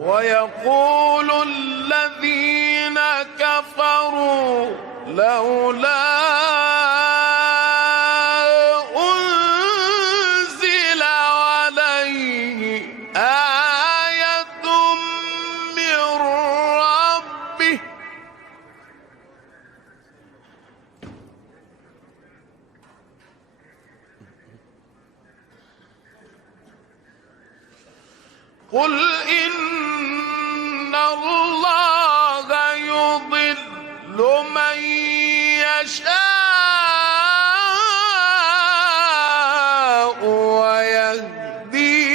ويقول الذين كفروا لولا أنزل عليه آية من ربه قل إن الله يضل من يشاء ويهدي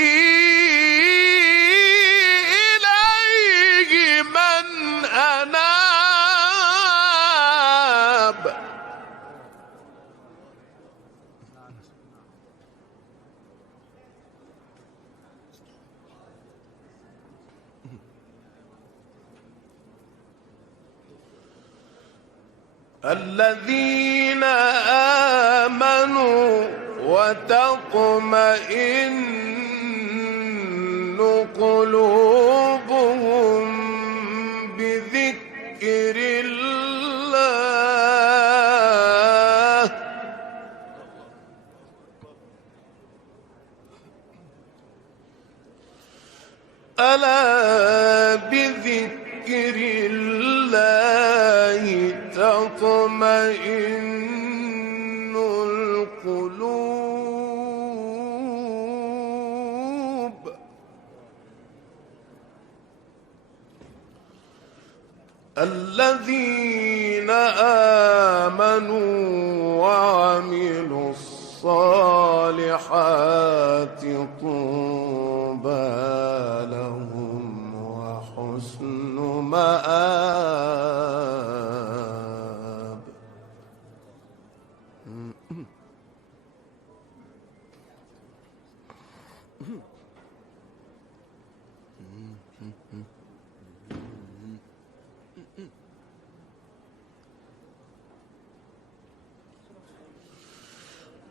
إليه من أناب الذين آمنوا وتطمئن قلوبهم بذكر الله ألا بذكر الله تطمئن القلوب الذين آمنوا وعملوا الصالحات طوبى لهم وحسن مآب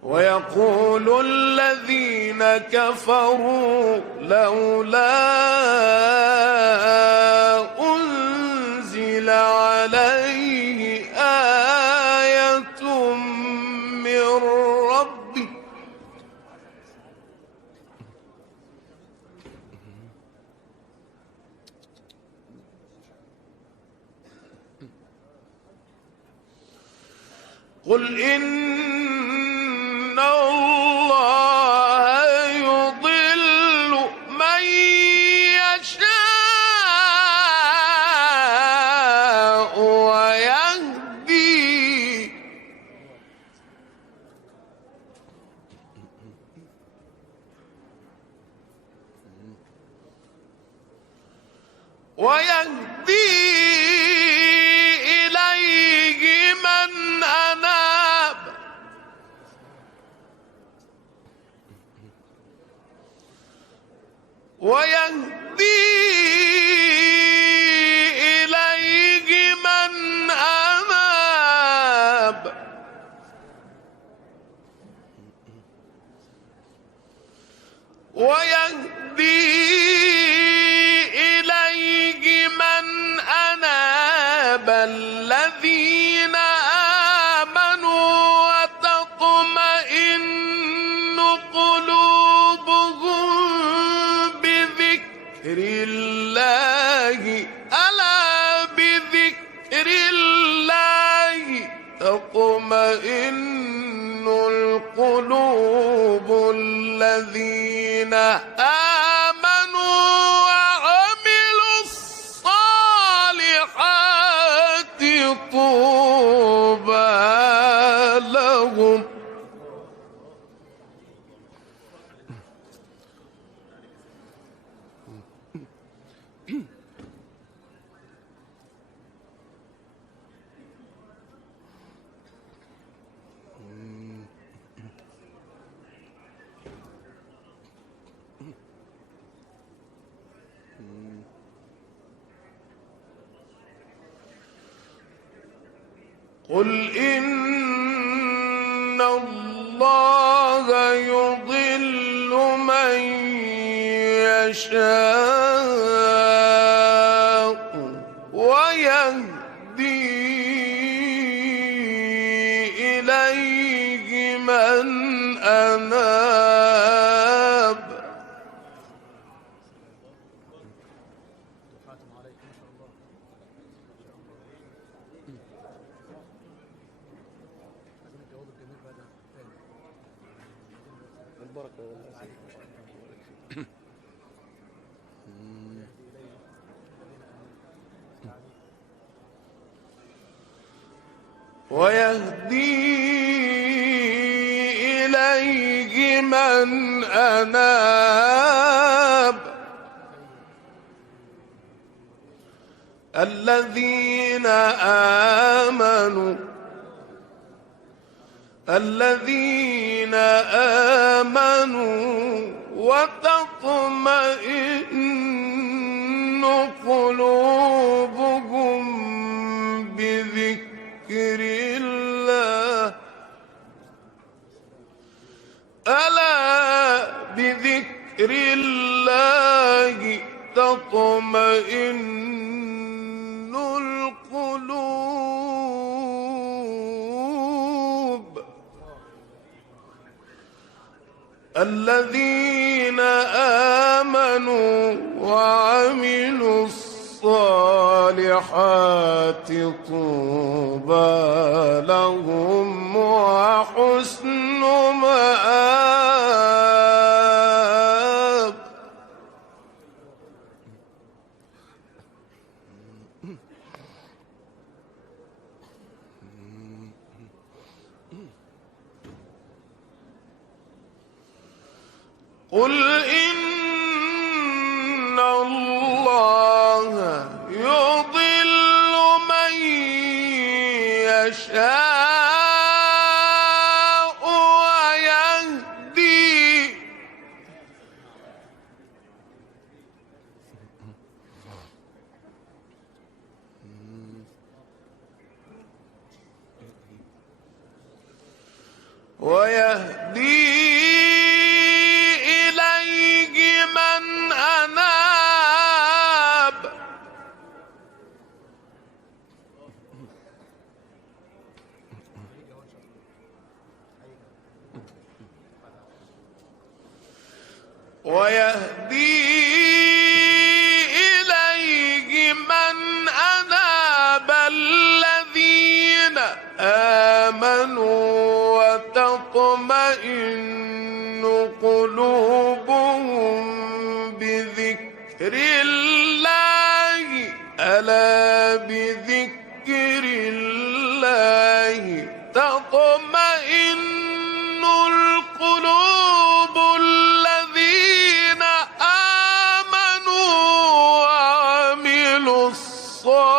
ويقول الذين كفروا لولا أنزل عليه آية من ربه قل إن الله يضل من يشاء ويهدي إليه من أناب ويهدي إليه من أناب ويهدي إليه من أناب الذين آمنوا وتطمئن قلوبهم بذكر الله ألا بذكر الله تطمئن القلوب الذين آمنوا وعملوا الصالحات طوبى لهم قل إن الله يضل من يشاء ويهدي إليه من أناب الذين آمنوا وتطمئن قلوبهم بذكر الله ألا بذكر الله تطمئن القلوب الذين آمنوا وعملوا الصالحات طوبى لهم وحسن مآب. قل إن الله يضل من يشاء ويهدي إليه من أناب الذين آمنوا وتطمئن قلوبهم بذكر الله ألا بذكر الله تطمئن القلوب الذين آمنوا وعملوا الصالحات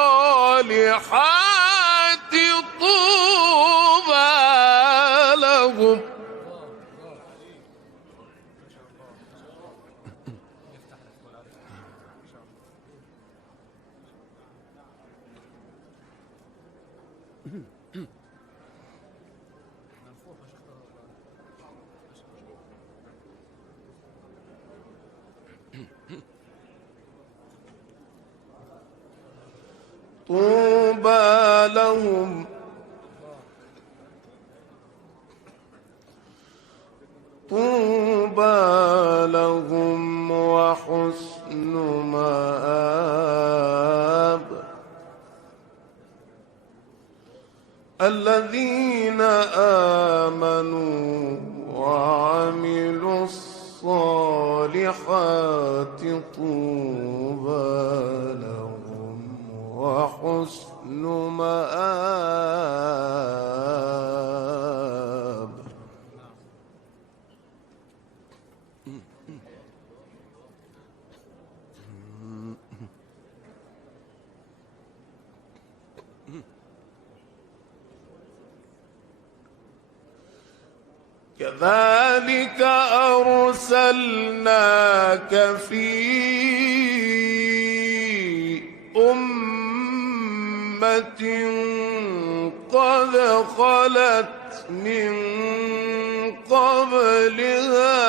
طوبى لهم طوبى لهم وحسن مآب الذين آمنوا وعملوا الصالحات طوبى لهم وحسن مآب. كذلك أرسلناك في أمة قد خلت من قبلها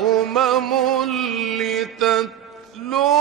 أمم لتتلو